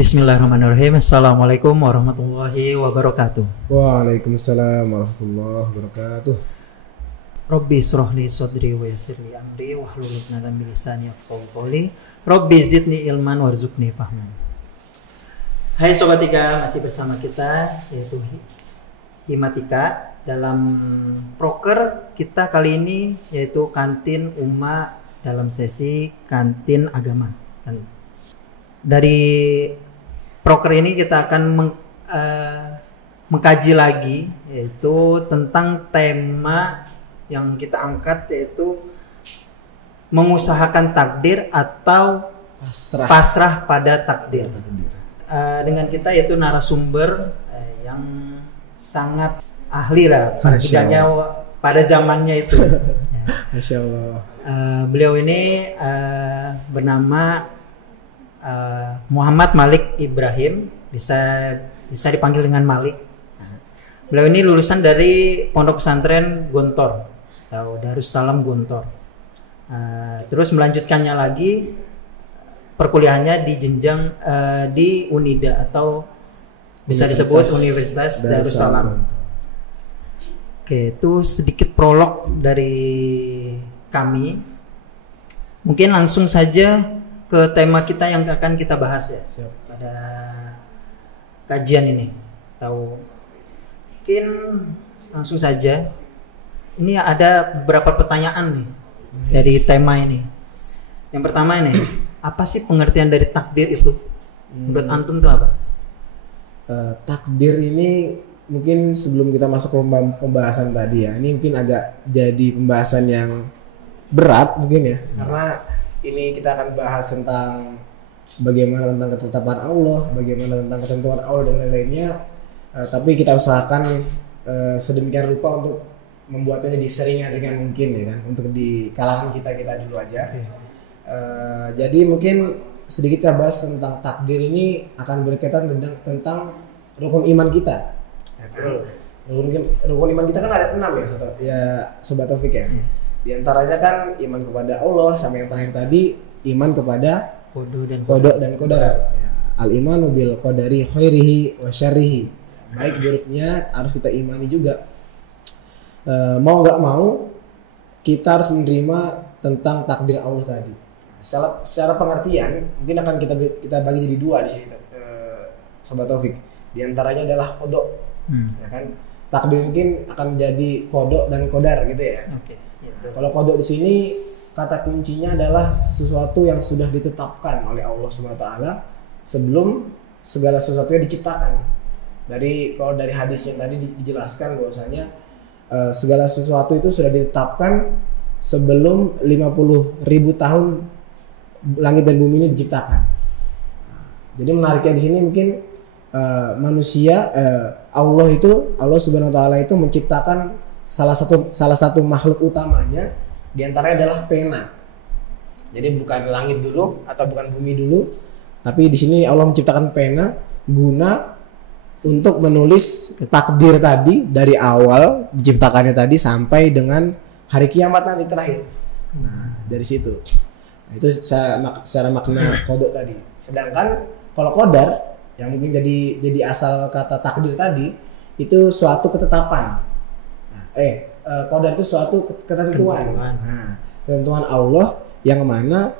Bismillahirrahmanirrahim. Assalamualaikum warahmatullahi wabarakatuh. Waalaikumsalam warahmatullahi wabarakatuh. Rabbi shrahli sadri wa yassirli amri wahlul 'uqdatam min lisani yafqahu qawli. Rabbi zidni ilman warzuqni fahman. Hai Sobat Tika, masih bersama kita yaitu Himatika dalam proker kita kali ini yaitu kantin Umma dalam sesi kantin agama. Dari proker ini kita akan mengkaji lagi yaitu tentang tema yang kita angkat yaitu mengusahakan takdir atau pasrah pada takdir. Dengan kita yaitu narasumber yang sangat ahli lah bidangnya pada zamannya itu. Masya Allah. Beliau ini bernama Muhammad Malik Ibrahim, bisa dipanggil dengan Malik. Beliau ini lulusan dari Pondok Pesantren Gontor atau Darussalam Gontor. Terus melanjutkannya lagi perkuliahannya di jenjang di Unida atau bisa disebut Universitas Darussalam. Oke, itu sedikit prolog dari kami. Mungkin langsung saja ke tema kita yang akan kita bahas ya. Siap. Pada kajian ini. Mungkin langsung saja. Ini ada beberapa pertanyaan nih dari tema ini. Yang pertama ini, apa sih pengertian dari takdir itu? Menurut antum itu apa? Takdir ini mungkin sebelum kita masuk ke pembahasan tadi ya, ini mungkin agak jadi pembahasan yang berat mungkin ya, karena ini kita akan bahas tentang bagaimana tentang ketetapan Allah, bagaimana tentang ketentuan Allah dan lain-lainnya. Tapi kita usahakan sedemikian rupa untuk membuatnya diseringan-ringan mungkin ya kan, untuk di kalangan kita dulu aja. Jadi mungkin sedikit kita bahas tentang takdir ini akan berkaitan tentang rukun iman kita. Ya kan? Rukun iman kita kan ada 6 ya Sobat Taufik ya. Di antaranya kan iman kepada Allah, sama yang terakhir tadi iman kepada qada dan qadar. Al-imanu bil qadari khairihi wa syarrihi. Baik buruknya harus kita imani juga. Mau nggak mau kita harus menerima tentang takdir Allah tadi. Secara pengertian mungkin akan kita bagi jadi 2 di sini, Sobat Taufik. Di antaranya adalah qada, ya kan? Takdir mungkin akan menjadi qada dan qadar gitu ya. Okay. Kalau qada di sini kata kuncinya adalah sesuatu yang sudah ditetapkan oleh Allah SWT sebelum segala sesuatunya diciptakan. Kalau dari hadis yang tadi dijelaskan bahwasanya segala sesuatu itu sudah ditetapkan sebelum 50.000 tahun langit dan bumi ini diciptakan. Jadi menariknya di sini mungkin manusia Allah Subhanahu wa taala itu menciptakan salah satu makhluk utamanya diantaranya adalah pena. Jadi bukan langit dulu atau bukan bumi dulu, tapi di sini Allah menciptakan pena guna untuk menulis takdir tadi dari awal diciptakannya tadi sampai dengan hari kiamat nanti terakhir. Nah dari situ, itu secara makna qada tadi. Sedangkan kalau qadar yang mungkin jadi asal kata takdir tadi itu suatu ketetapan. Qadar itu suatu ketentuan. Nah, ketentuan Allah yang mana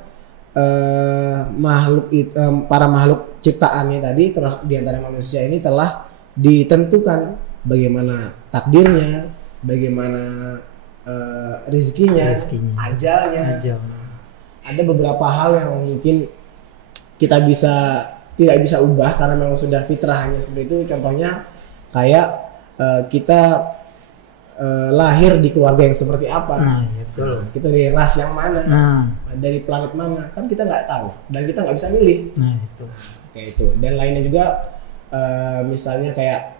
para makhluk ciptaannya tadi termasuk di antara manusia ini telah ditentukan bagaimana takdirnya, bagaimana rezekinya, ajalnya. Ada beberapa hal yang mungkin kita tidak bisa ubah karena memang sudah fitrahnya seperti itu. Contohnya kayak kita lahir di keluarga yang seperti apa, betul. Kita dari ras yang mana, dari planet mana, kan kita nggak tahu dan kita nggak bisa milih. Itu. Kayak itu. Dan lainnya juga misalnya kayak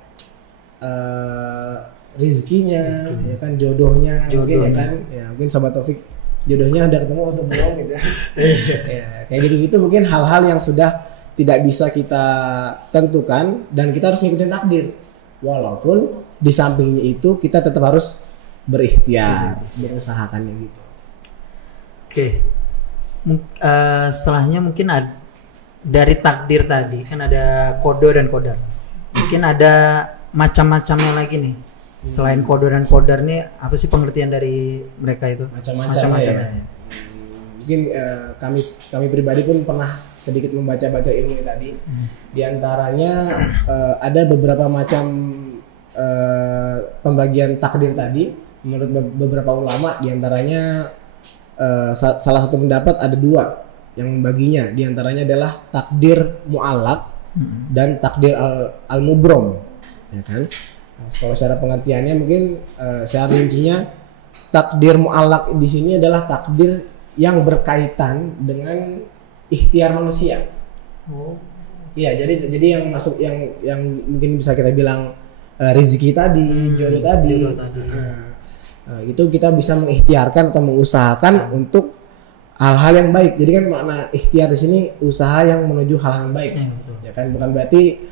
rezekinya, ya kan jodohnya. Mungkin ya kan, ya mungkin Sobat Taufik jodohnya udah ketemu atau belum gitu. Ya, kayak gitu-gitu mungkin hal-hal yang sudah tidak bisa kita tentukan dan kita harus ngikutin takdir. Walaupun di sampingnya itu kita tetap harus berikhtiar, berusahakannya gitu. Oke. Setelahnya mungkin dari takdir tadi kan ada kodo dan kodar. Mungkin ada macam-macamnya lagi nih. Selain kodo dan kodar nih, apa sih pengertian dari mereka itu? Macam-macamnya. Mungkin kami pribadi pun pernah sedikit membaca-baca ilmu tadi. Di antaranya ada beberapa macam pembagian takdir tadi. Menurut beberapa ulama, di antaranya salah satu pendapat ada dua yang membaginya. Di antaranya adalah takdir mu'allaq dan takdir al-mubrom, ya kan? Nah, kalau secara pengertiannya mungkin secara rincinya takdir mu'allaq di sini adalah takdir yang berkaitan dengan ikhtiar manusia. Iya, jadi yang masuk yang mungkin bisa kita bilang rezeki tadi, jodoh tadi. Itu kita bisa mengikhtiarkan atau mengusahakan untuk hal-hal yang baik. Jadi kan makna ikhtiar di sini usaha yang menuju hal yang baik. Ya kan, bukan berarti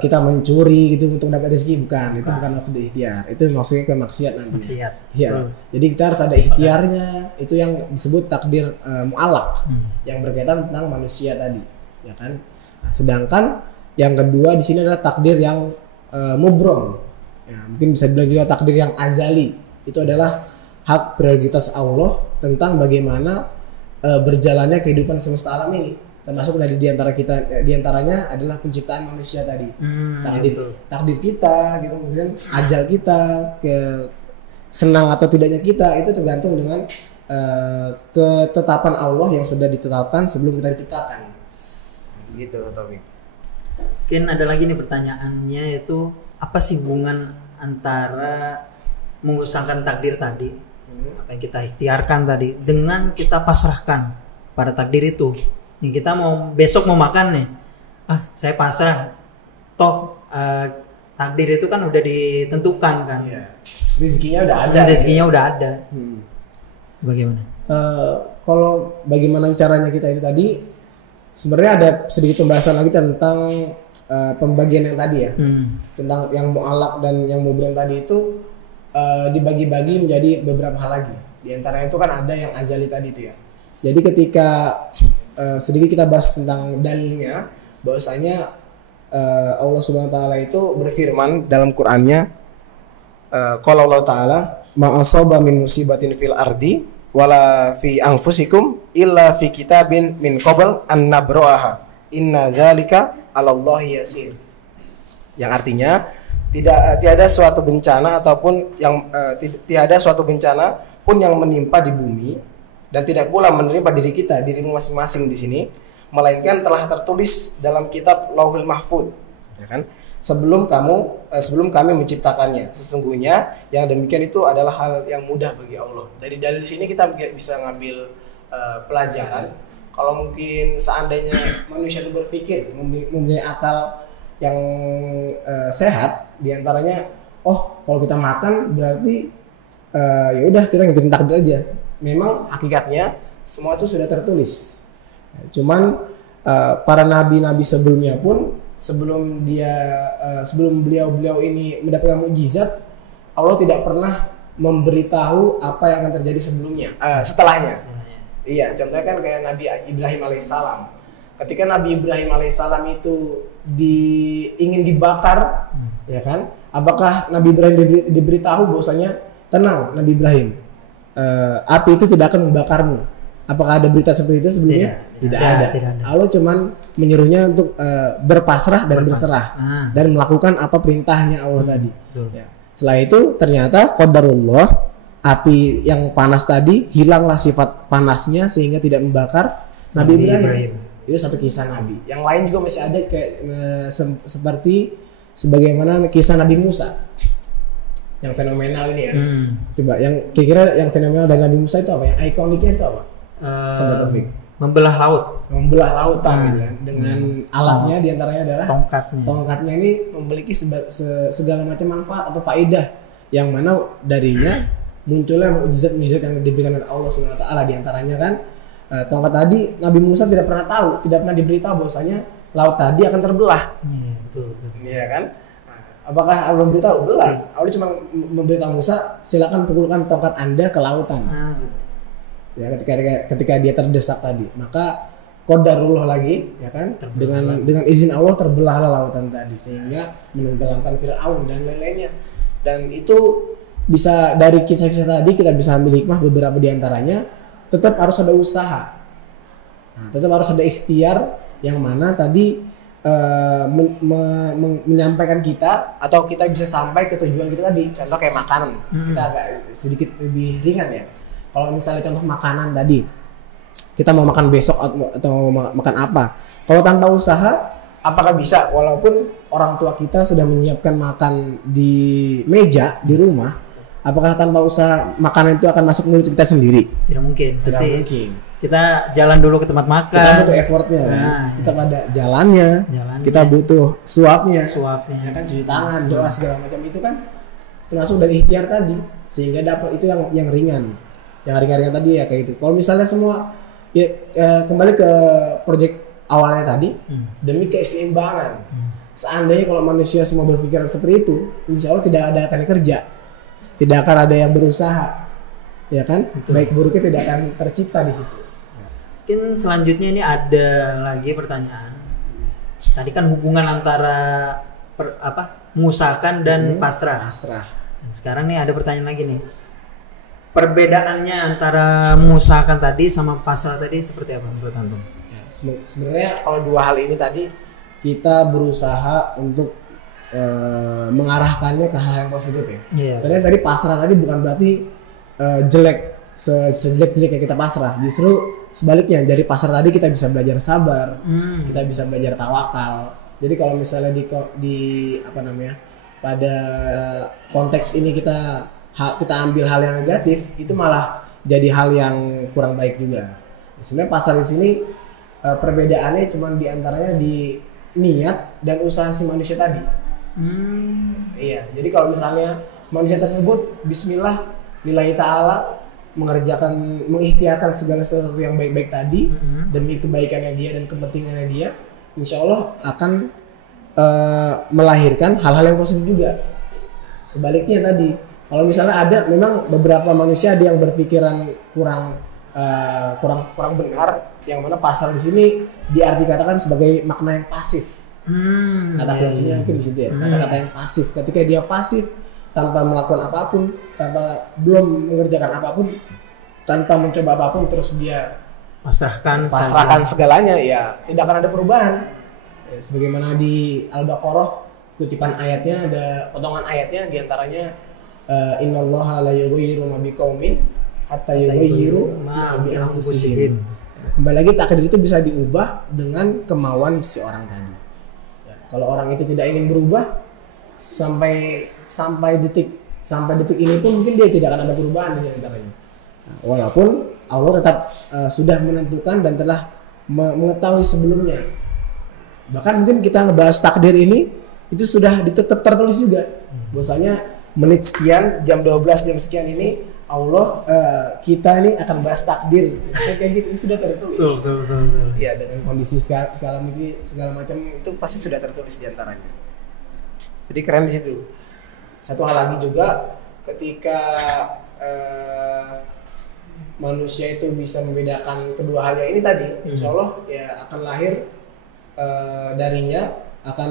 kita mencuri gitu untuk dapat rezeki, bukan. Itu bukan maksud ikhtiar. Itu maksudnya ke maksiat nanti. Maksiat. Iya. Jadi kita harus ada ikhtiarnya. Itu yang disebut takdir mu'allaq yang berkaitan tentang manusia tadi, ya kan? Nah, sedangkan yang kedua di sini adalah takdir yang mubrom. Ya, mungkin bisa dibilang juga takdir yang azali. Itu adalah hak prioritas Allah tentang bagaimana berjalannya kehidupan semesta alam ini. Termasuk dari diantaranya adalah penciptaan manusia tadi. Takdir kita gitu, kemudian ajal kita, ke senang atau tidaknya kita itu tergantung dengan ketetapan Allah yang sudah ditetapkan sebelum kita diciptakan. Gitu, Taufik. Mungkin ada lagi nih pertanyaannya, itu apa sih hubungan antara mengusahakan takdir tadi, apa yang kita ikhtiarkan tadi, dengan kita pasrahkan kepada takdir itu. Nih, kita besok mau makan nih, saya pasrah, toh takdir itu kan udah ditentukan kan. Iya. Rezekinya udah ada. Rezekinya udah ada. Bagaimana? Kalau bagaimana caranya kita itu tadi, sebenarnya ada sedikit pembahasan lagi tentang pembagian yang tadi ya, tentang yang mu'allaq dan yang mubrom tadi itu dibagi-bagi menjadi beberapa hal lagi. Di antaranya itu kan ada yang azali tadi itu ya. Jadi ketika sedikit kita bahas tentang dalilnya, bahwasanya Allah Subhanahu wa taala itu berfirman dalam Qur'annya, qala Allah taala ma asaba min musibatin fil ardi wala fi anfusikum illa fi kitabin min qabl an nabra'aha inna dzalika 'alallahi yasir. Yang artinya tiada suatu bencana ataupun yang tiada suatu bencana pun yang menimpa di bumi dan tidak pula menerima dirimu masing-masing di sini, melainkan telah tertulis dalam kitab Lauhul Mahfuz, ya kan? Sebelum kami menciptakannya. Sesungguhnya yang demikian itu adalah hal yang mudah bagi Allah. Dari dalil sini kita bisa ngambil pelajaran. Kalau mungkin seandainya manusia itu berpikir mempunyai akal yang sehat, diantaranya, kalau kita makan berarti ya udah kita ngikutin takdir aja. Memang hakikatnya semua itu sudah tertulis. Cuman para nabi-nabi sebelumnya pun sebelum beliau ini mendapatkan mukjizat, Allah tidak pernah memberitahu apa yang akan terjadi setelahnya. Iya, contohnya kan kayak Nabi Ibrahim alaihissalam. Ketika Nabi Ibrahim alaihissalam itu ingin dibakar, ya kan? Apakah Nabi Ibrahim diberitahu bahwasanya tenang Nabi Ibrahim, api itu tidak akan membakarmu? Apakah ada berita seperti itu sebelumnya? Tidak ada. Allah cuman menyuruhnya untuk berpasrah dan berserah dan melakukan apa perintahnya Allah tadi. Ya. Setelah itu ternyata qadarullah, api yang panas tadi hilanglah sifat panasnya sehingga tidak membakar Nabi Ibrahim. Itu satu kisah Nabi. Yang lain juga masih ada kayak seperti sebagaimana kisah Nabi Musa. Yang fenomenal ini ya. Coba yang kira-kira yang fenomenal dari Nabi Musa itu apa? Yang ikoniknya itu apa? Membelah laut. Membelah lautan gitu kan. Dengan alatnya diantaranya adalah tongkatnya. Tongkatnya ini memiliki segala macam manfaat atau faedah yang mana darinya munculnya mukjizat-mukjizat yang diberikan oleh Allah Subhanahu wa taala. Diantaranya kan tongkat tadi Nabi Musa tidak pernah tahu, tidak pernah diberitahu bahwasanya laut tadi akan terbelah. Betul. Iya kan? Apakah Allah memberitahu? Belum. Allah cuma memberitahu Musa, silakan pukulkan tongkat Anda ke lautan. Ya, ketika dia terdesak tadi, maka qadarullah lagi, ya kan? Dengan izin Allah terbelahlah lautan tadi sehingga menenggelamkan Firaun dan lain-lainnya. Dan itu bisa dari kisah-kisah tadi kita bisa ambil hikmah beberapa diantaranya. Tetap harus ada usaha, tetap harus ada ikhtiar yang mana tadi menyampaikan kita atau kita bisa sampai ke tujuan kita tadi. Contoh kayak makanan, kita agak sedikit lebih ringan ya. Kalau misalnya contoh makanan tadi, kita mau makan besok atau makan apa? Kalau tanpa usaha, apakah bisa? Walaupun orang tua kita sudah menyiapkan makan di meja di rumah, apakah tanpa usaha makanan itu akan masuk mulut kita sendiri? Tidak mungkin. Tidak Pasti mungkin. Kita jalan dulu ke tempat makan. Kita butuh effortnya, kita pada jalannya, kita butuh suapnya, ya kan, cuci tangan, doa segala macam itu kan termasuk dari ikhtiar tadi, sehingga dapat itu yang ringan, yang ringan tadi ya kayak gitu. Kalau misalnya semua ya kembali ke proyek awalnya tadi, demi keseimbangan. Seandainya kalau manusia semua berpikiran seperti itu, insya Allah tidak ada akan kerja, tidak akan ada yang berusaha, ya kan? Betul. Baik buruknya tidak akan tercipta di situ. Mungkin selanjutnya ini ada lagi pertanyaan. Tadi kan hubungan antara mengusahakan dan pasrah. Dan sekarang nih ada pertanyaan lagi nih. Perbedaannya antara mengusahakan tadi sama pasrah tadi seperti apa menurut antum? Ya, sebenarnya kalau dua hal ini tadi kita berusaha untuk mengarahkannya ke hal yang positif ya. Yeah. Karena tadi pasrah tadi bukan berarti jelek sejelek-jeleknya kita pasrah, justru sebaliknya dari pasrah tadi kita bisa belajar sabar, kita bisa belajar tawakal. Jadi kalau misalnya di pada konteks ini kita ambil hal yang negatif, itu malah jadi hal yang kurang baik juga. Sebenarnya pasrah di sini perbedaannya cuma diantaranya di niat dan usaha si manusia tadi. Iya, jadi kalau misalnya manusia tersebut Bismillah lillahi ta'ala mengikhtiarkan segala sesuatu yang baik-baik tadi demi kebaikannya dia dan kepentingannya dia, insya Allah akan melahirkan hal-hal yang positif juga. Sebaliknya tadi, kalau misalnya ada memang beberapa manusia ada yang berpikiran kurang benar, yang mana pasrah di sini diartikatakan sebagai makna yang pasif. Kata kuncinya mungkin di situ ya, kata-kata yang pasif. Ketika dia pasif tanpa melakukan apapun, belum mengerjakan apapun, tanpa mencoba apapun, terus dia pasrahkan segalanya, ya tidak akan ada perubahan. Ya, sebagaimana di Al-Baqarah kutipan ayatnya, ada potongan ayatnya diantaranya innallaha la yughayyiru ma biqaumin hatta yughayyiru ma bi anfusihim. Kembali lagi takdir itu bisa diubah dengan kemauan si orang tadi. Ya, kalau orang itu tidak ingin berubah sampai detik ini pun mungkin dia tidak akan ada perubahan di antaranya. Nah, walaupun Allah tetap sudah menentukan dan telah mengetahui sebelumnya. Bahkan mungkin kita ngebahas takdir ini itu sudah tetap tertulis juga. Bahwasanya menit sekian, jam 12 jam sekian ini Allah kita ini akan bahas takdir. Kayak gitu itu sudah tertulis. Betul. Ya, dengan kondisi segala macam itu pasti sudah tertulis di antaranya. Jadi keren di situ. Satu hal lagi juga, ketika manusia itu bisa membedakan kedua hal yang ini tadi, insya Allah ya akan lahir darinya, akan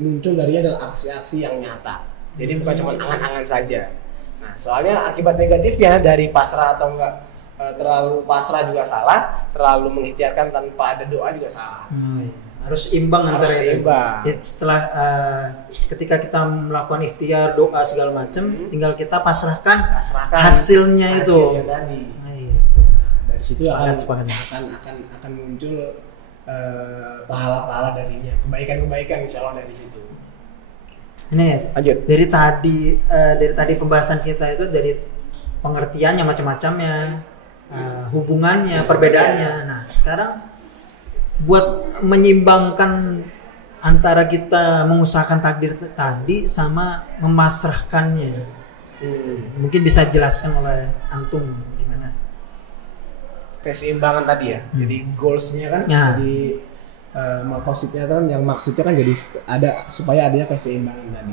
muncul darinya adalah aksi-aksi yang nyata. Jadi bukan cuma angan-angan saja. Nah, soalnya akibat negatifnya dari pasrah atau enggak terlalu pasrah juga salah, terlalu mengikhtiarkan tanpa ada doa juga salah. Harus imbang antara itu. Setelah ketika kita melakukan ikhtiar, doa segala macam, tinggal kita pasrahkan hasilnya itu. Tadi. Dari situ akan muncul pahala-pahala darinya, kebaikan-kebaikan insya Allah dari situ. Ini lanjut. Dari tadi pembahasan kita itu dari pengertiannya macam-macamnya, hubungannya, perbedaannya. Nah, sekarang buat menyimbangkan antara kita mengusahakan takdir tadi sama memasrahkannya, mungkin bisa jelaskan oleh antum gimana? Keseimbangan tadi ya. Jadi goalsnya kan, jadi maksudnya kan, yang maksudnya kan jadi ada supaya adanya keseimbangan tadi.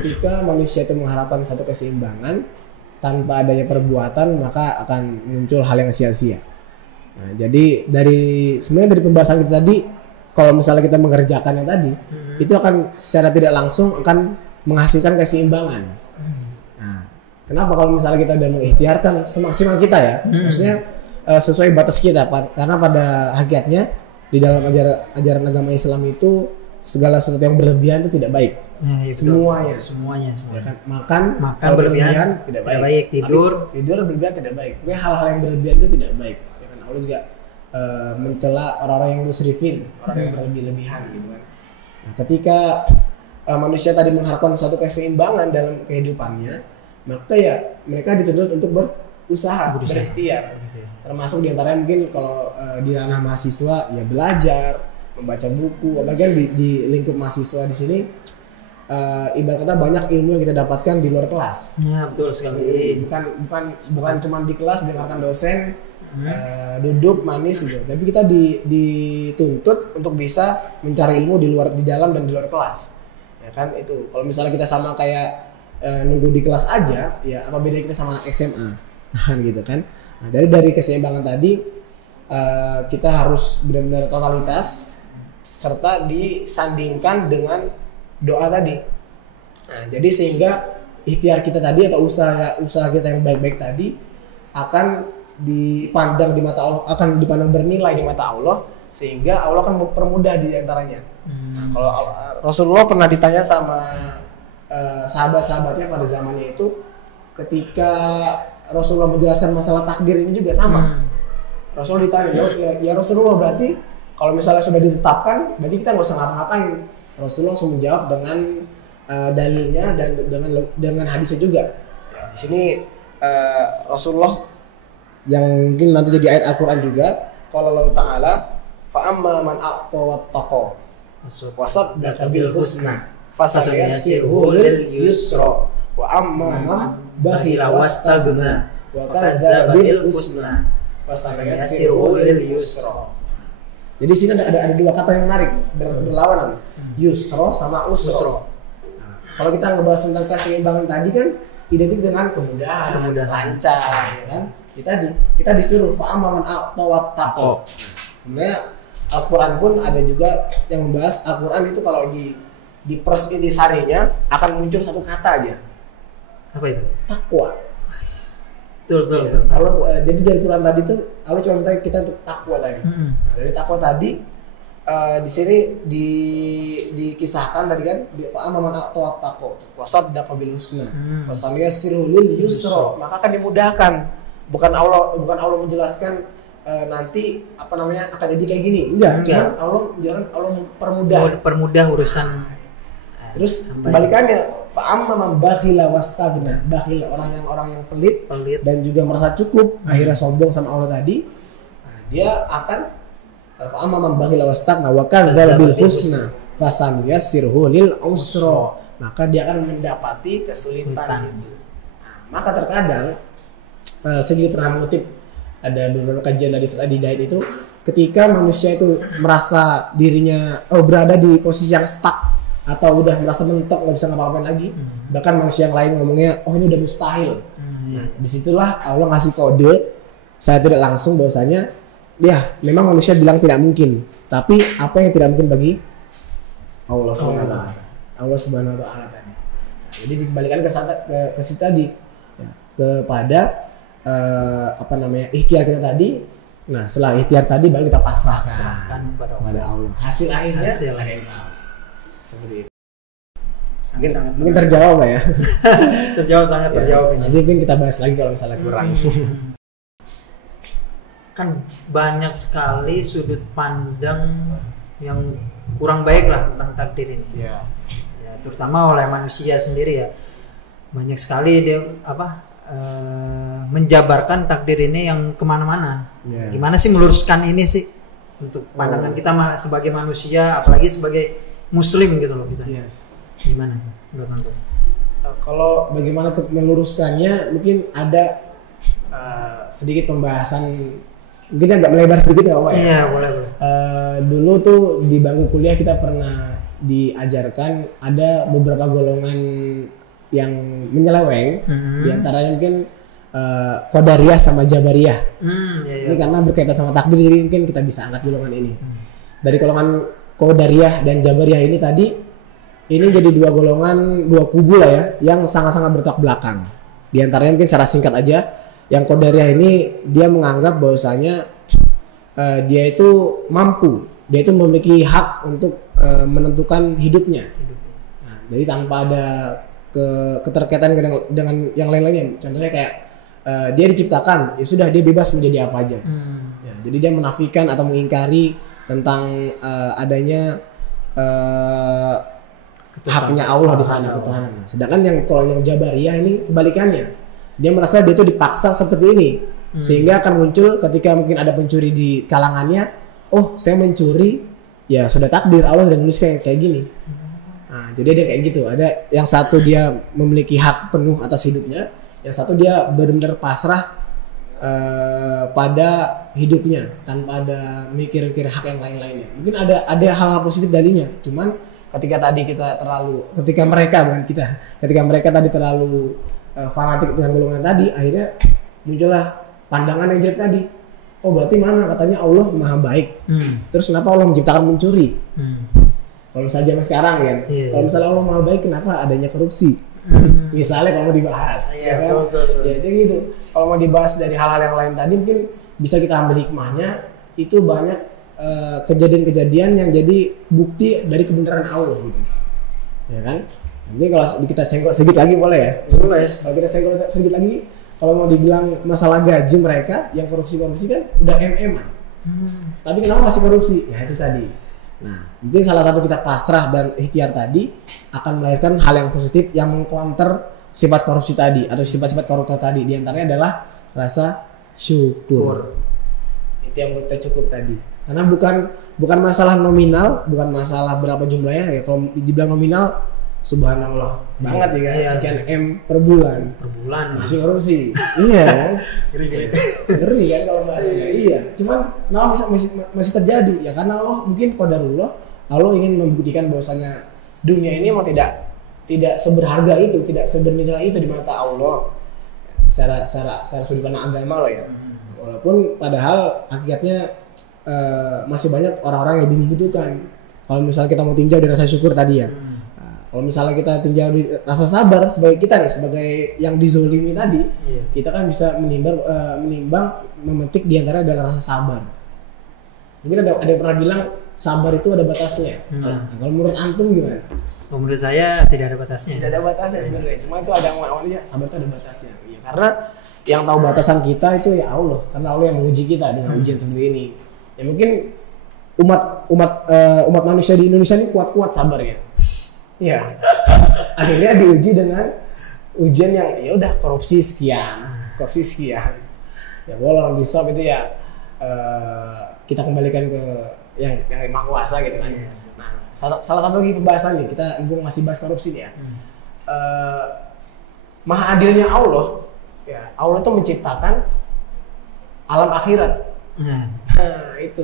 Ketika manusia itu mengharapkan satu keseimbangan tanpa adanya perbuatan, maka akan muncul hal yang sia-sia. Nah, jadi sebenarnya dari pembahasan kita tadi, kalau misalnya kita mengerjakannya tadi, itu akan secara tidak langsung akan menghasilkan keseimbangan. Nah, kenapa kalau misalnya kita udah mengikhtiarkan semaksimal kita ya, maksudnya sesuai batas kita, karena pada hakikatnya di dalam ajaran agama Islam itu segala sesuatu yang berlebihan itu tidak baik. Nah, semuanya. Ya kan? Makan berlebihan tidak baik. Tidur berlebihan tidak baik. Pokoknya hal-hal yang berlebihan itu tidak baik. Ya kan? Allah juga mencela orang-orang yang musrifin, orang yang berlebih-lebihan gitu kan. Nah, ketika manusia tadi mengharapkan suatu keseimbangan dalam kehidupannya, maka ya mereka dituntut untuk berusaha. Berikhtiar. Termasuk diantaranya mungkin kalau di ranah mahasiswa ya belajar, membaca buku, apalagi kan di lingkup mahasiswa di sini ibarat kata banyak ilmu yang kita dapatkan di luar kelas. Ya betul sekali. Bukan cuma di kelas dengarkan dosen duduk manis gitu, tapi kita dituntut untuk bisa mencari ilmu di dalam dan di luar kelas. Ya kan itu. Kalau misalnya kita sama kayak nunggu di kelas aja, ya apa bedanya kita sama anak SMA? Gitu kan. Nah, dari keseimbangan tadi kita harus benar-benar totalitas serta disandingkan dengan doa tadi. Nah, jadi sehingga ikhtiar kita tadi atau usaha kita yang baik-baik tadi akan dipandang di mata Allah, akan dipandang bernilai di mata Allah, sehingga Allah akan mempermudah di antaranya. Nah, kalau Rasulullah pernah ditanya sama sahabat-sahabatnya pada zamannya itu, ketika Rasulullah menjelaskan masalah takdir ini juga sama. Rasul ditanya, ya Rasulullah, berarti kalau misalnya sudah ditetapkan, berarti kita nggak usah ngapa-ngapain. Rasulullah langsung menjawab dengan dalilnya dan dengan hadisnya juga. Ya, di sini Rasulullah yang mungkin nanti jadi ayat Al-Qur'an juga, qala Allah Ta'ala fa amma man a'ta wattaqa wa saddaqa bil husna fasayassiruhu lil yusra wa amma man bakhila wastaghna wa kadzdzaba bil husna fasayassiruhu lil yusra. Jadi sini ada dua kata yang menarik berlawanan, yusro sama usro. Nah, kalau kita ngebahas tentang keseimbangan tadi kan identik dengan kemudahan, lancar, ya kan? Kita disuruh fa'amman a'tawattaqo. Sebenarnya Al-Qur'an pun ada juga yang membahas Al-Qur'an itu kalau di pers intisarinya akan muncul satu kata aja. Apa itu? Takwa. Betul. Allah, jadi dari Quran tadi tuh Allah cuma minta kita untuk takwa tadi. Nah, dari takwa tadi di sini dikisahkan tadi kan di fa'amman a'tawattaqo wa saddaqa bil husna wa sanuyassiruhu lil yusra, maka akan dimudahkan. Bukan Allah menjelaskan nanti apa namanya akan jadi kayak gini. Enggak. Cuman Allah menjelaskan, Allah permudah urusan. Terus kebalikannya, fa'amma man bakhila wastaghna. Bakhil orang yang pelit dan juga merasa cukup, akhirnya sombong sama Allah tadi. Nah, dia akan fa'amma man bakhila wastaghna wa kadzdzaba bil husna fasanuyassiruhu lil usra. Maka dia akan mendapati kesulitan itu. Maka terkadang saya juga pernah mengutip ada beberapa kajian dari Ustaz Adi Daid itu, ketika manusia itu merasa dirinya berada di posisi yang stuck atau udah merasa mentok nggak bisa ngapa-ngapain lagi, bahkan manusia yang lain ngomongnya ini udah mustahil. Nah, disitulah Allah ngasih kode saya tidak langsung bahwasanya ya memang manusia bilang tidak mungkin, tapi apa yang tidak mungkin bagi Allah Subhanahu wa Ta'ala. Allah Subhanahu wa Ta'ala tadi. Jadi dikembalikan ke situ tadi ya, kepada ikhtiar kita tadi. Nah, setelah ikhtiar tadi baru kita pasrahkan kepada Allah. Hasil akhirnya seperti itu. Mungkin terjawab lah ya. terjawab. Nanti mungkin kita bahas lagi kalau misalnya kurang. Kan banyak sekali sudut pandang yang kurang baik lah tentang takdir ini. Ya, terutama oleh manusia sendiri ya. Banyak sekali dia menjabarkan takdir ini yang kemana-mana. Gimana sih meluruskan ini sih untuk pandangan kita sebagai manusia, apalagi sebagai Muslim gitu loh kita. Gimana menurut Antum? Kalau bagaimana untuk meluruskannya, mungkin ada sedikit pembahasan, mungkin agak melebar sedikit ya Pak ya? Iya boleh. Dulu tuh di bangku kuliah kita pernah diajarkan ada beberapa golongan yang menyeleweng, di antaranya mungkin Qadariyah sama Jabariyah. Iya. Ini karena berkaitan sama takdir, jadi mungkin kita bisa angkat golongan ini. Dari golongan Qadariyah dan Jabariyah ini tadi, ini jadi dua golongan, dua kubu lah ya, yang sangat-sangat bertolak belakang. Di antaranya mungkin secara singkat aja, yang Qadariyah ini dia menganggap bahwasanya dia itu mampu, dia itu memiliki hak untuk menentukan hidupnya. Nah, jadi tanpa ada keterkaitan dengan yang lain-lainnya. Contohnya kayak dia diciptakan, ya sudah dia bebas menjadi apa aja. Ya, jadi dia menafikan atau mengingkari tentang adanya haknya Allah di sana, ketuhanan. Sedangkan kalau yang Jabariyah ini kebalikannya, dia merasa dia itu dipaksa seperti ini, sehingga akan muncul ketika mungkin ada pencuri di kalangannya, oh saya mencuri, ya sudah takdir Allah dan nulis kayak gini. Nah, jadi dia kayak gitu. Ada yang satu dia memiliki hak penuh atas hidupnya, yang satu dia benar-benar pasrah pada hidupnya tanpa ada mikir-mikir hak yang lain-lainnya. Mungkin ada hal-hal positif darinya, cuman ketika mereka tadi terlalu fanatik dengan golongan tadi, akhirnya muncullah pandangan yang jelek tadi. Oh berarti mana katanya Allah maha baik, terus kenapa Allah menciptakan mencuri? Kalau misalnya zaman sekarang kan, kalau misalnya Allah maha baik, kenapa adanya korupsi? Misalnya kalau mau dibahas, ya kan? Ya itu gitu. Kalau mau dibahas dari hal-hal yang lain tadi, mungkin bisa kita ambil hikmahnya. Itu banyak kejadian-kejadian yang jadi bukti dari kebenaran Allah gitu, ya kan? Nanti kalau kita senggol sedikit lagi boleh ya? Boleh. Kalau kita senggol sedikit lagi, kalau mau dibilang masalah gaji mereka yang korupsi kan udah MM-an. Tapi kenapa masih korupsi? Ya itu tadi. Nah, mungkin salah satu kita pasrah dan ikhtiar tadi akan melahirkan hal yang positif yang mengcounter sifat korupsi tadi atau sifat-sifat koruptor tadi. Di antaranya adalah rasa syukur. Itu yang buat kita cukup tadi. Karena bukan masalah nominal, bukan masalah berapa jumlahnya ya. Kalau dibilang nominal, subhanallah banget ya kan, sekian M per bulan masih korupsi. Iya kan, ngeri kan kalau bahasanya. Iya, cuman kenapa masih terjadi ya? Karena Allah mungkin qadarullah, Allah ingin membuktikan bahwasanya dunia ini memang tidak seberharga itu, tidak sebernilai itu di mata Allah secara sudut pandang agama loh ya. Walaupun padahal hakikatnya masih banyak orang-orang yang lebih membutuhkan. Kalau misalnya kita mau tinjau dari rasa syukur tadi ya, kalau misalnya kita tinjau di rasa sabar sebagai kita nih, sebagai yang dizolimi tadi, kita kan bisa menimbang memetik di antara adalah rasa sabar. Mungkin ada yang pernah bilang sabar itu ada batasnya. Nah, kalau menurut antum gimana? Menurut saya tidak ada batasnya. Tidak ada batasnya sebenarnya. Cuma itu ada awalnya sabar itu ada batasnya. Ya, karena yang tahu batasan kita itu ya Allah. Karena Allah yang menguji kita dengan ujian seperti ini. Ya mungkin umat manusia di Indonesia ini kuat-kuat sabarnya. Ya. Akhirnya diuji dengan ujian yang ya udah korupsi sekian. Ya walau bisa itu ya kita kembalikan ke yang Maha Kuasa gitu kan. Nah, salah satu pembahasan nih, kita masih bahas korupsi nih ya. Maha adilnya Allah, ya Allah itu menciptakan alam akhirat. Nah, itu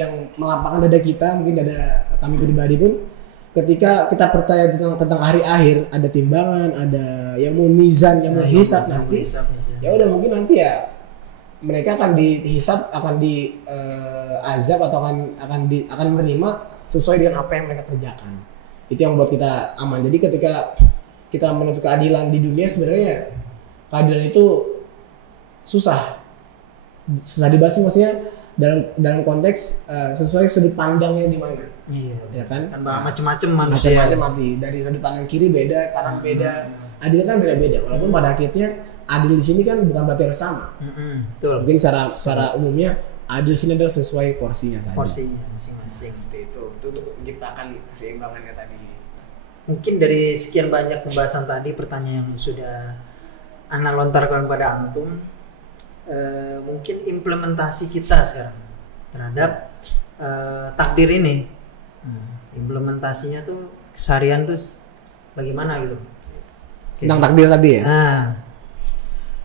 yang melapangkan dada kita, mungkin dada kami pribadi pun, ketika kita percaya tentang hari akhir, ada timbangan, ada yang mau mizan, yang mau hisab nanti. Ya udah mungkin nanti ya mereka akan dihisab, akan diazab atau akan menerima sesuai dengan apa yang mereka kerjakan. Itu yang buat kita aman. Jadi ketika kita menuntut keadilan di dunia, sebenarnya keadilan itu susah dibahas, maksudnya dalam konteks sesuai sudut pandangnya di mana. Iya. Ya kan? Macam-macam manusia. Macam-macam dari sudut pandang kiri beda, kanan beda. Adil kan beda-beda. Walaupun pada akhirnya adil di sini kan bukan berarti harus sama. Betul. Mungkin secara umumnya adil sini adalah sesuai porsinya saja. Porsinya masing-masing. Seperti itu untuk menciptakan keseimbangannya tadi. Mungkin dari sekian banyak pembahasan tadi, pertanyaan yang sudah Ana lontarkan pada antum, mungkin implementasi kita sekarang terhadap takdir ini, implementasinya tuh keseharian tuh bagaimana gitu? Tentang takdir tadi ya. Nah,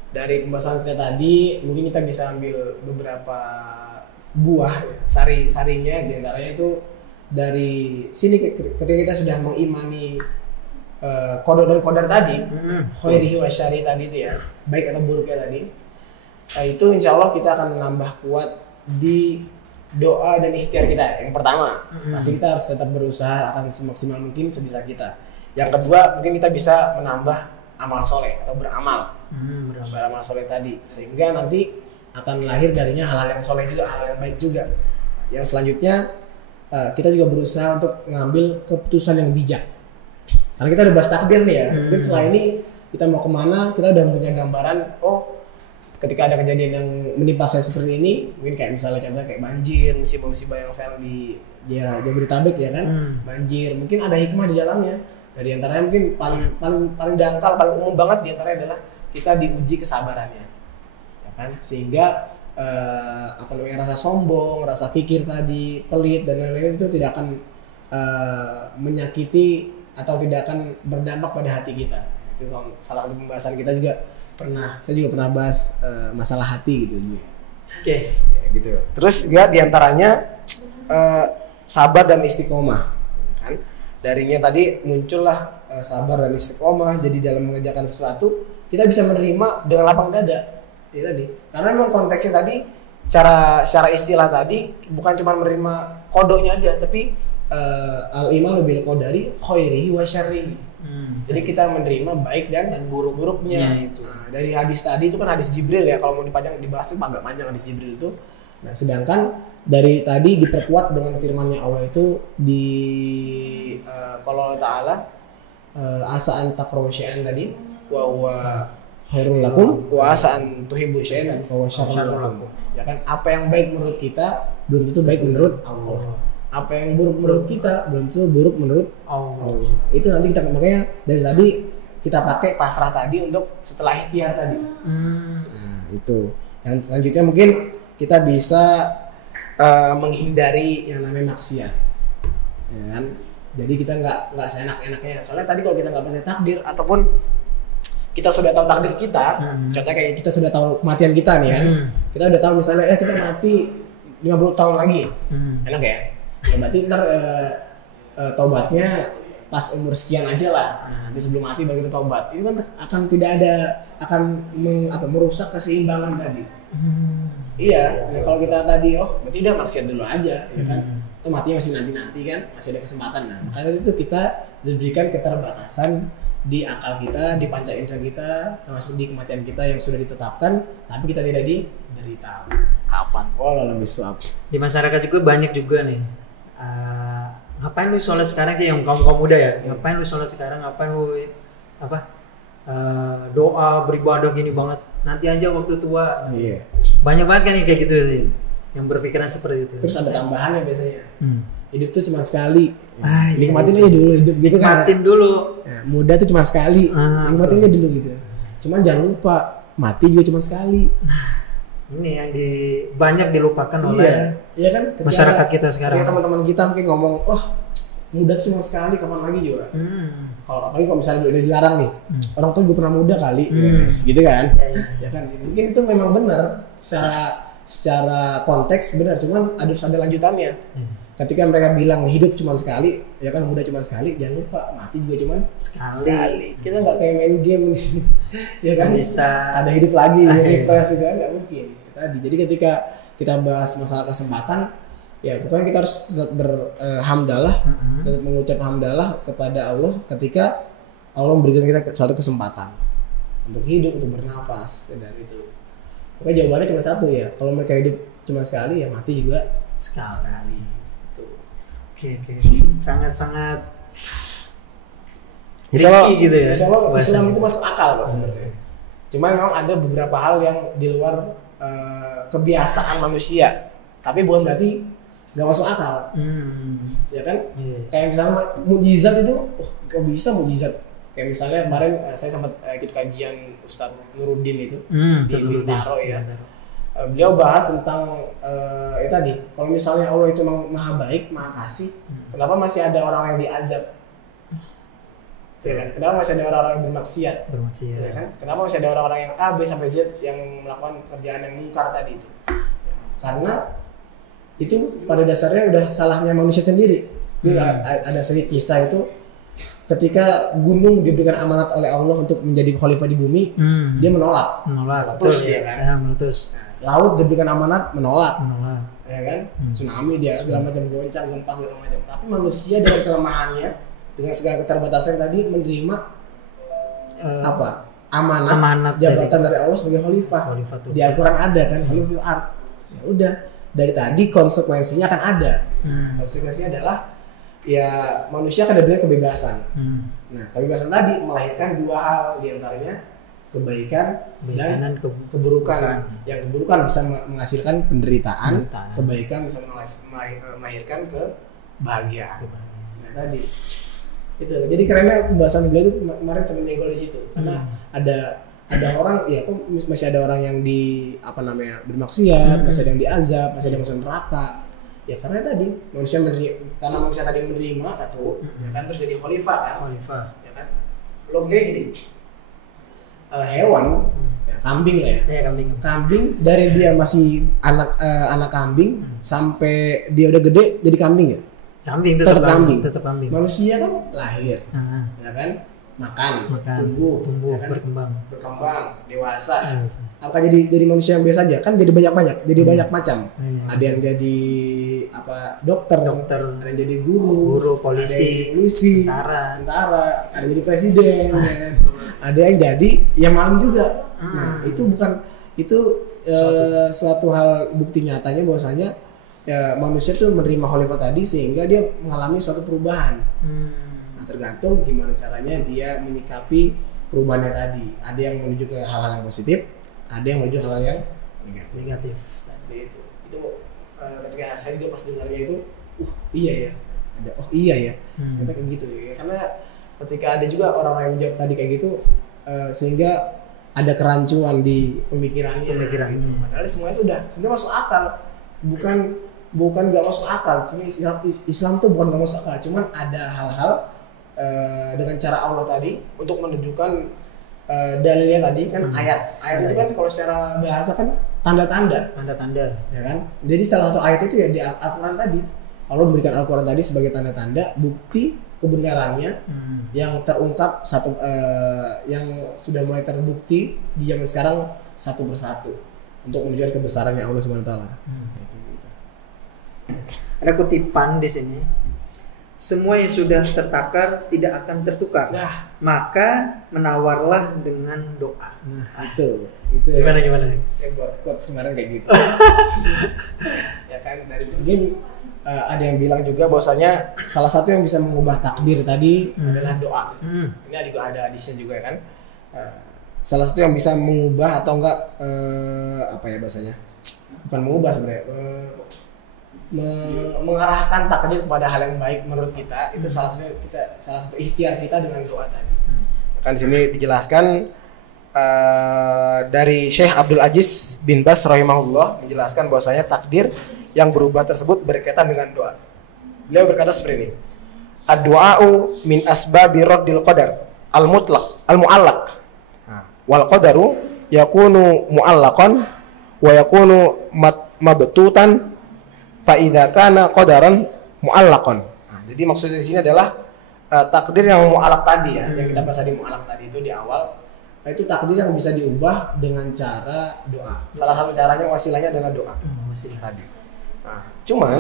dari pembahasan kita tadi mungkin kita bisa ambil beberapa buah sari-sarinya, di antaranya itu dari sini ketika kita sudah mengimani kodar dan kodar tadi, khairihi wa syarrihi tadi itu ya, baik atau buruknya tadi, itu insya Allah kita akan menambah kuat di doa dan ikhtiar kita. Yang pertama, pasti kita harus tetap berusaha akan semaksimal mungkin sebisa kita. Yang kedua, mungkin kita bisa menambah amal soleh atau beramal, beramal soleh tadi, sehingga nanti akan lahir darinya hal-hal yang soleh juga, hal yang baik juga. Yang selanjutnya, kita juga berusaha untuk ngambil keputusan yang bijak. Karena kita udah bahas takdir nih ya, mungkin setelah ini kita mau kemana, kita udah punya gambaran, oh ketika ada kejadian yang menimpa saya seperti ini, mungkin kayak misalnya contohnya kayak banjir, musibah-musibah yang sekarang di daerah Jabodetabek ya kan, banjir, mungkin ada hikmah di dalamnya. Dari antaranya mungkin paling dangkal, paling umum banget di antaranya adalah kita diuji kesabarannya, ya kan, sehingga rasa sombong, rasa kikir tadi, pelit dan lain-lain itu tidak akan menyakiti atau tidak akan berdampak pada hati kita. Itu salah satu pembahasan kita juga saya juga pernah bahas masalah hati gitu. Oke. Ya, gitu. Terus juga diantaranya sabar dan istiqomah, kan? Darinya tadi muncullah sabar dan istiqomah. Jadi dalam mengerjakan sesuatu kita bisa menerima dengan lapang dada. Ya, tadi. Karena memang konteksnya tadi secara istilah tadi bukan cuma menerima kodonya aja, tapi al-imanu bil qadari khairihi wa syarrihi. Jadi kita menerima baik dan buruk-buruknya. Nah, dari hadis tadi itu kan hadis Jibril ya, kalau mau dibahas itu agak panjang hadis Jibril itu. Nah, sedangkan dari tadi diperkuat dengan firman-Nya Allah itu di kalau Ta'ala asa an takrahu syai'an tadi wa huwa khairul lakum wa asa an tuhibbu syai'an wa huwa syarrul lakum. Ya kan, apa yang baik menurut kita belum tentu baik menurut Allah. Apa yang buruk menurut kita belum tentu buruk menurut Allah. Itu nanti kita makanya dari tadi kita pakai pasrah tadi untuk setelah ikhtiar tadi. Nah, itu. Dan selanjutnya mungkin kita bisa menghindari yang namanya maksiat. Ya kan? Jadi kita nggak seenak-enaknya. Soalnya tadi kalau kita nggak percaya takdir ataupun kita sudah tahu takdir kita, contohnya kayak kita sudah tahu kematian kita nih kan. Kita udah tahu misalnya kita mati 50 tahun lagi. Enak ya? Ya berarti ntar taubatnya pas umur sekian aja lah. Nah, nanti sebelum mati baru kita taubat. Itu kan akan merusak keseimbangan tadi. Iya. Nah, kalau kita tadi berarti udah maksiat dulu aja, ya kan? Itu matinya masih nanti kan, masih ada kesempatan. Nah, makanya itu kita diberikan keterbatasan di akal kita, di panca indera kita, termasuk di kematian kita yang sudah ditetapkan, tapi kita tidak diberitahu kapan. Lebih suap. Di masyarakat juga banyak juga nih. Ngapain lu sholat sekarang sih, yang kaum muda ya? Ngapain lu sholat sekarang? Ngapain lu doa beribadah gini banget? Nanti aja waktu tua. Iya. Banyak banget kan yang kayak gitu sih, yang berpikiran seperti itu. Terus ada tambahannya biasanya. Hidup tuh cuma sekali. Nikmatin aja dulu hidup gitu kan. Nikmatin dulu. Ya, muda tuh cuma sekali. Nikmatin aja dulu gitu. Cuman jangan lupa mati juga cuma sekali. Ini yang banyak dilupakan oleh kan, masyarakat kita sekarang. Teman-teman kita mungkin ngomong, muda tuh cuma sekali, kapan lagi juga. Kalau apalagi kalau misalnya udah dilarang nih, orang tuh juga pernah muda kali, gitu kan? Ya kan, mungkin itu memang benar secara konteks benar, cuman harus ada lanjutannya. Ketika mereka bilang hidup cuma sekali, ya kan, muda cuma sekali, jangan lupa mati juga cuma sekali. Kita nggak kayak main game di sini, ya kan? Bisa ada hidup lagi, refresh itu kan nggak mungkin. Tadi, jadi ketika kita bahas masalah kesempatan, ya pokoknya kita harus tetap berhamdalah, tetap mengucap hamdalah kepada Allah ketika Allah memberikan kita suatu kesempatan untuk hidup, untuk bernafas, dan itu. Pokoknya jawabannya cuma satu ya, kalau mereka hidup cuma sekali, ya mati juga sekali. Oke. Sangat-sangat tricky gitu ya. Islam itu masuk akal kok sebenarnya. Cuman memang ada beberapa hal yang di luar kebiasaan manusia. Tapi bukan berarti nggak masuk akal. Ya kan? Kayak misalnya mukjizat itu, kok bisa mukjizat? Kayak misalnya kemarin saya sempat ikut kajian Ustadz Nuruddin itu di Bintaro ya. Beliau bahas tentang tadi, kalau misalnya Allah itu memang maha baik, maha kasih, kenapa masih ada orang-orang yang diazab? Ya kan? Kenapa masih ada orang-orang yang bermaksiat? Ya kan? Kenapa masih ada orang-orang yang A, B sampai Z yang melakukan pekerjaan yang mungkar tadi itu? Karena itu pada dasarnya udah salahnya manusia sendiri. Ada sedikit kisah itu, ketika gunung diberikan amanat oleh Allah untuk menjadi khalifah di bumi, dia menolak. Meletus ya kan. Ya, meletus. Laut diberikan amanat, menolak. Ya kan? Tsunami dia segala macam, goncang, gempa segala macam. Tapi manusia dengan kelemahannya, dengan segala keterbatasan tadi menerima amanat jabatan dari Allah sebagai khalifah. Di Al-Qur'an ada kan, khalifah ard. Ya udah, dari tadi konsekuensinya akan ada. Konsekuensinya adalah ya manusia akan diberikan kebebasan. Nah, kebebasan tadi melahirkan dua hal, diantaranya kebaikan dan keburukan. Yang keburukan bisa menghasilkan penderitaan. Kebaikan bisa melahirkan kebahagiaan. Nah, tadi itu. Jadi karena pembahasan beliau itu kemarin sempat nyenggol di situ. Karena ada orang, ya kok masih ada orang yang bermaksiat, masih ada yang diazab, masih ada yang masuk neraka. Ya karena tadi manusia tadi menerima satu, ya kan, terus jadi khalifah kan. Ya kan. Logikanya gini. Hewan, ya, kambing lah ya. Kambing dari dia masih anak kambing sampai dia udah gede jadi kambing ya. Tetap kambing. Manusia kan lahir, ya kan, makan, tumbuh, ya kan? berkembang, dewasa. Apa jadi manusia yang biasa aja? Kan jadi banyak, jadi banyak macam. Ada yang jadi dokter, ada yang jadi guru, polisi, tentara, ada yang jadi presiden, ya. Ada yang jadi yang maling juga. Nah, itu suatu hal bukti nyatanya bahwasanya ya, manusia tuh menerima khalifah tadi sehingga dia mengalami suatu perubahan. Nah, tergantung gimana caranya dia menyikapi perubahannya tadi. Ada yang menuju ke hal-hal yang positif, ada yang menuju hal-hal yang negatif. Seperti itu. Itu ketika saya juga pas dengarnya itu, iya ya. Iya ya. Ternyata kayak gitu ya. Karena ketika ada juga orang yang menjawab tadi kayak gitu, sehingga ada kerancuan di pemikirannya. Gitu. Padahal semuanya sebenarnya masuk akal. Bukan nggak masuk akal. Sebenarnya Islam tuh bukan nggak masuk akal, cuman ada hal-hal dengan cara Allah tadi untuk menunjukkan dalilnya tadi kan, ayat itu kan kalau secara bahasa kan tanda-tanda ya kan. Jadi salah satu ayat itu ya di Al-Qur'an tadi. Allah memberikan Al-Qur'an tadi sebagai tanda-tanda bukti kebenarannya yang terungkap yang sudah mulai terbukti di zaman sekarang satu persatu untuk menunjukkan kebesarannya Allah Subhanahu wa taala. Ada kutipan di sini. Semua yang sudah tertakar tidak akan tertukar. Maka menawarlah dengan doa. Itu. Gimana? Saya buat quotes kemarin kayak gitu. Ya kan, dari mungkin ada yang bilang juga bahwasanya salah satu yang bisa mengubah takdir tadi adalah doa. Ini juga ada hadisnya juga kan. Salah satu yang bisa mengubah atau enggak bahasanya? Bukan mengubah sebenarnya. Mengarahkan takdir kepada hal yang baik menurut kita, itu salah satu ikhtiar kita dengan doa tadi. Kan di sini dijelaskan dari Syekh Abdul Aziz bin Bas rahimahullah menjelaskan bahwasanya takdir yang berubah tersebut berkaitan dengan doa. Beliau berkata seperti ini. Ad-du'a'u min asbabi raddil qadar al-mu'allaq. Wal qadaru yakunu mu'allaqan wa yakunu mabtutan fa idza kana qadaran mu'allaqan. Nah, jadi maksudnya di sini adalah takdir yang mu'allaq tadi ya, yang kita bahas di mu'allaq tadi itu di awal. Nah, itu takdir yang bisa diubah dengan cara doa. Salah satu caranya wasilahnya adalah doa. Wasilah tadi. Nah, cuman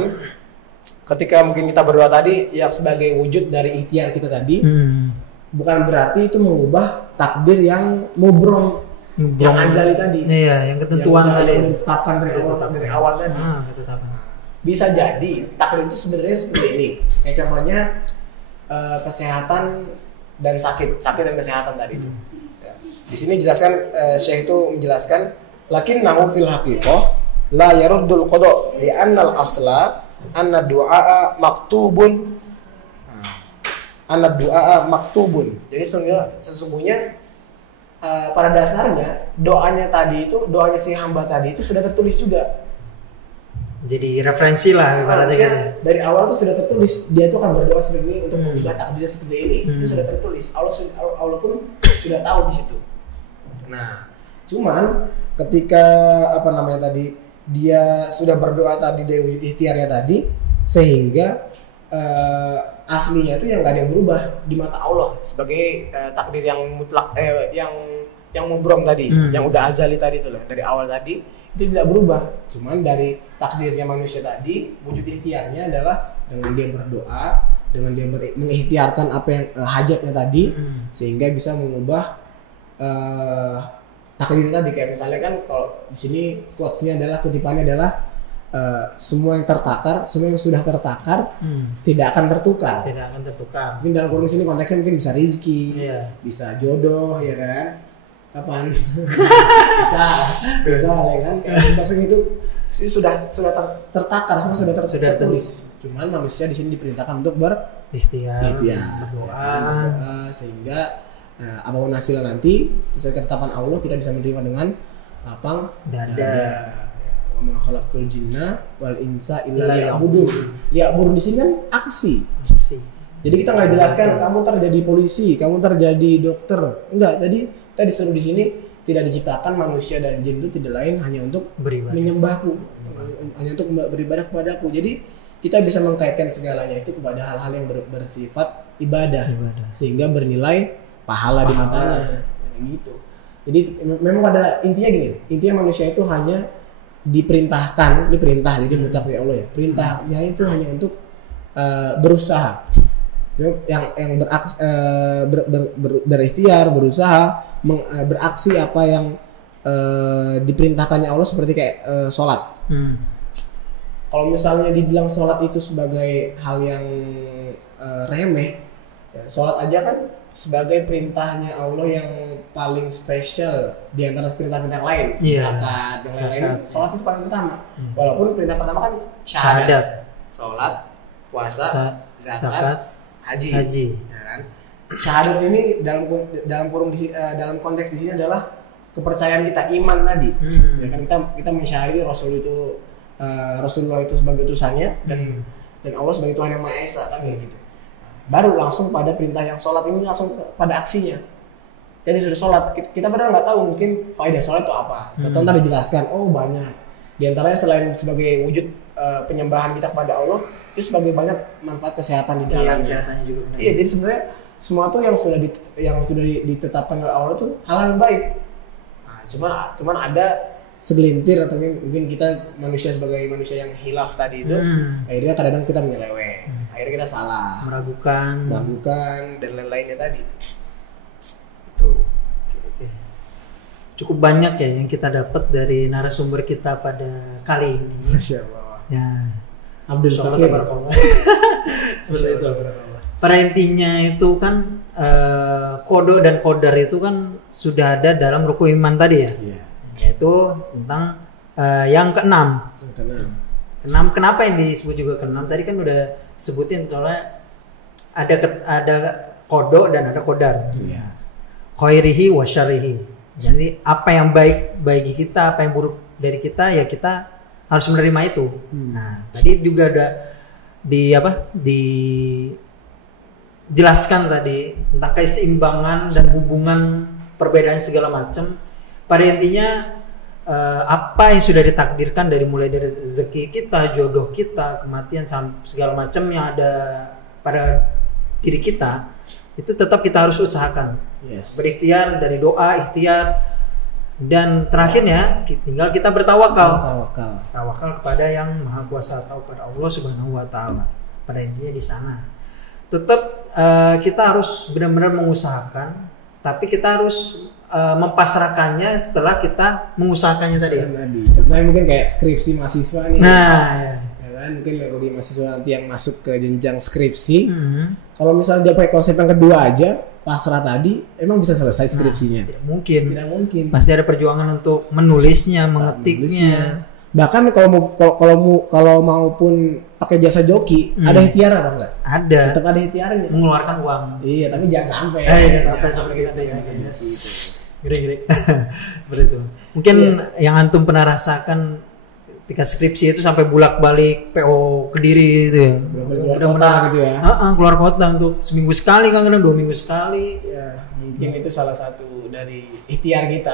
ketika mungkin kita berdoa tadi yang sebagai wujud dari ikhtiar kita tadi, bukan berarti itu mengubah takdir yang mubrong yang azali tadi. Iya, yang ketentuan tadi. Yang ditetapkan dari awal tadi. Bisa jadi takdir itu sebenarnya seperti ini. Kayak contohnya kesehatan dan sakit dan kesehatan tadi itu. Ya. Di sini jelaskan Syekh itu menjelaskan lakinnahu fil haqiqah la yaruddul qada li anna al asla anna du'a maktubun. Anna du'a maktubun. Jadi sesungguhnya pada dasarnya doanya si hamba tadi itu sudah tertulis juga. Jadi referensi lah ibaratnya. Dari awal tuh sudah tertulis dia tuh akan berdoa seperti ini untuk mengubah takdirnya seperti ini. Itu sudah tertulis. Allah pun sudah tahu di situ. Nah, cuman ketika tadi dia sudah berdoa tadi dari wujud ikhtiarnya tadi, sehingga aslinya itu yang nggak ada yang berubah di mata Allah sebagai takdir yang mutlak, yang mubrong tadi, yang udah azali tadi itu loh, dari awal tadi itu tidak berubah. Cuman dari takdirnya manusia tadi, wujud ikhtiarnya adalah dengan dia berdoa, dengan dia mengikhtiarkan apa yang hajatnya tadi, sehingga bisa mengubah takdir tadi. Kayak misalnya kan kalau di sini quotes-nya adalah, kutipannya adalah semua yang tertakar, semua yang sudah tertakar tidak akan tertukar. Tidak akan tertukar. Mungkin dalam kurung sini konteksnya mungkin bisa rezeki, bisa jodoh, ya kan? Kapan? bisa ya kan? Kayak bahasa gitu sih sudah tertakar, semua sudah tertulis. Cuman manusia di sini diperintahkan untuk berikhtiar, berdoa, sehingga apapun hasilnya nanti sesuai ketetapan Allah kita bisa menerima dengan lapang dada. Wa ma khalaqtul jinna wal insa illa liya'budun. Liya'budun di sini kan aksi. Jadi kita nggak jelaskan kamu ntar jadi polisi, kamu ntar jadi dokter. Enggak, tadi kita disuruh di sini tidak diciptakan manusia dan jin itu tidak lain hanya untuk menyembahku, hanya untuk beribadah kepadaku. Jadi kita bisa mengkaitkan segalanya itu kepada hal-hal yang bersifat ibadah, sehingga bernilai pahala di matanya, gitu. Jadi memang pada intinya gini, intinya manusia itu hanya diperintahkan, ini perintah, jadi mutlak dari Allah ya. Perintahnya itu hanya untuk berusaha. Yang berikhtiar, berusaha, beraksi apa yang diperintahkannya Allah, seperti kayak sholat. Kalau misalnya dibilang sholat itu sebagai hal yang remeh, ya, sholat aja kan sebagai perintahnya Allah yang paling spesial di antara perintah-perintah lain. Zakat, yang lain-lain, sholat itu paling utama. Walaupun perintah pertama kan syahadat, sholat, puasa, zakat, haji. Ya kan? Syahadat ini dalam konteks di sini adalah kepercayaan kita, iman tadi. Ya kan, kita mensyahadati Rasulullah itu sebagai utusannya dan Allah sebagai Tuhan yang Maha Esa, kan kayak gitu. Baru langsung pada perintah yang sholat ini langsung pada aksinya. Jadi sudah sholat, kita padahal nggak tahu mungkin faedah sholat itu apa. Ntar dijelaskan, oh banyak. Di antaranya selain sebagai wujud penyembahan kita kepada Allah, itu sebagai banyak manfaat kesehatan di dalamnya. Iya, jadi sebenarnya semua tuh yang sudah ditetapkan oleh Allah itu hal yang baik. Nah, cuman ada segelintir atau mungkin kita manusia sebagai manusia yang hilaf tadi itu, akhirnya kadang-kadang kita menyeleweng, akhirnya kita salah, meragukan dan lain-lainnya tadi. Itu. Oke. Cukup banyak ya yang kita dapat dari narasumber kita pada kali ini. Masya Allah. Ya. Abdul Fakir. Seperti itu. Pada intinya itu kan kodo dan kodar itu kan sudah ada dalam rukun iman tadi ya. Yaitu tentang yang keenam. Kenapa yang disebut juga keenam? Tadi kan udah sebutin soalnya ada kodo dan ada kodar. Khairihi wa syarrihi. Jadi apa yang baik bagi kita, apa yang buruk dari kita, ya kita harus menerima itu. Nah, tadi juga ada dijelaskan tadi tentang keseimbangan dan hubungan perbedaan segala macam. Pada intinya apa yang sudah ditakdirkan mulai dari rezeki kita, jodoh kita, kematian, segala macam yang ada pada diri kita, itu tetap kita harus usahakan. Berikhtiar dari doa, ikhtiar. Dan terakhirnya tinggal kita bertawakal kepada yang Maha Kuasa atau pada Allah Subhanahu wa taala. Pada intinya di sana. Tetap kita harus benar-benar mengusahakan, tapi kita harus mempasrahkannya setelah kita mengusahakannya tadi. Contohnya mungkin kayak skripsi mahasiswa nih. Nah, ya kan, mungkin bagi mahasiswa nanti yang masuk ke jenjang skripsi, kalau misalnya dia pakai konsep yang kedua aja, pasrah tadi, emang bisa selesai skripsinya? Tidak mungkin. Pasti ada perjuangan untuk menulisnya, mengetiknya. Bahkan kalau maupun pakai jasa joki, ada ikhtiar apa enggak? Ada. Tetap ada ikhtiarnya. Mengeluarkan uang. Iya, tapi jangan sampai. Sampai kita gede-gede. Seperti itu. Mungkin yang antum pernah rasakan ketika skripsi itu sampai bolak-balik PO Kediri gitu ya. Keluar kota gitu ya. Keluar kota untuk seminggu sekali, kadang 2 minggu sekali. Ya, mungkin itu salah satu dari ikhtiar kita,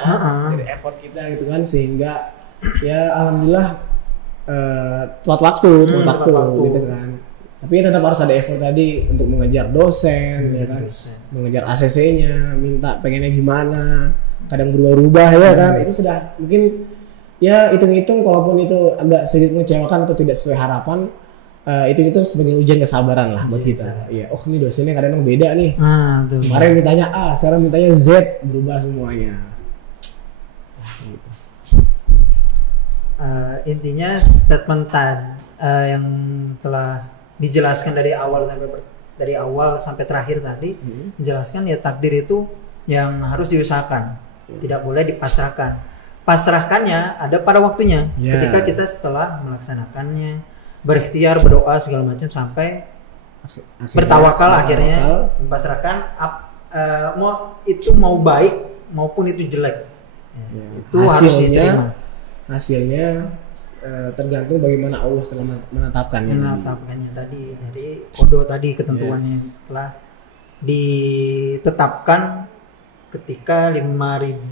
dari effort kita gitu kan, sehingga ya alhamdulillah tepat waktu gitu kan. Tapi tetap harus ada effort tadi untuk mengejar dosen, ya kan, mengejar ACC-nya, minta pengennya gimana, kadang berubah-ubah ya kan, itu sudah mungkin ya hitung-hitung, kalaupun itu agak sedikit mengecewakan atau tidak sesuai harapan, itu sebagai ujian kesabaran lah buat kita. Ya, oh ini dosennya kadang beda nih. Kemarin mintanya A, sekarang mintanya Z, berubah semuanya. Intinya statement yang telah dijelaskan dari awal sampai terakhir tadi, menjelaskan ya takdir itu yang harus diusahakan, tidak boleh dipasrahkan. Pasrahkannya ada pada waktunya, ketika kita setelah melaksanakannya, berikhtiar, berdoa segala macam sampai bertawakal akhirnya mempasrahkan mau baik maupun itu jelek, itu harus diterima. Hasilnya tergantung bagaimana Allah telah menetapkannya tadi, dari kodo tadi, ketentuannya telah ditetapkan ketika 50.000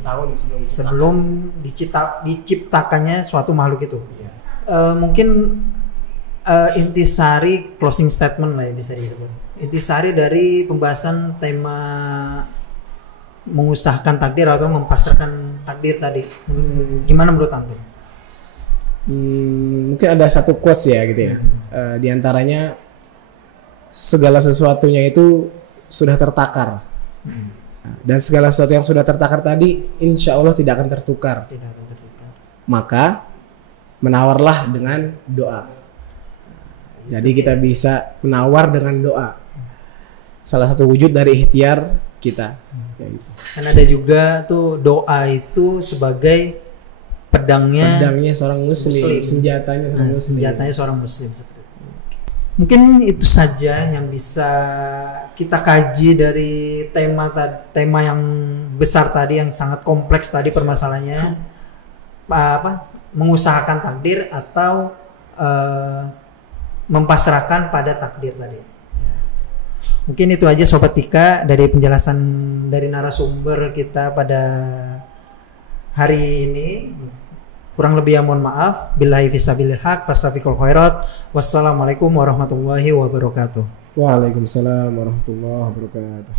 tahun sebelum diciptakannya suatu makhluk itu. Mungkin intisari closing statement lah ya bisa disebut. Intisari dari pembahasan tema mengusahakan takdir atau mempasrahkan takdir tadi. Gimana menurut antum? Mungkin ada satu quotes ya gitu ya. Di antaranya segala sesuatunya itu sudah tertakar. Dan segala sesuatu yang sudah tertakar tadi insya Allah tidak akan tertukar. Maka menawarlah dengan doa. Jadi kita bisa menawar dengan doa. Salah satu wujud dari ikhtiar kita. Kan ada juga tuh doa itu sebagai pedangnya seorang muslim, senjatanya seorang muslim. Mungkin itu saja yang bisa kita kaji dari tema yang besar tadi, yang sangat kompleks tadi permasalahannya, mengusahakan takdir atau mempasrahkan pada takdir tadi. Mungkin itu aja Sobat Tika dari penjelasan dari narasumber kita pada hari ini. Kurang lebih ya mohon maaf. Billahi fisabilil haq, fastabiqul khairat. Wassalamualaikum warahmatullahi wabarakatuh. Waalaikumsalam warahmatullahi wabarakatuh.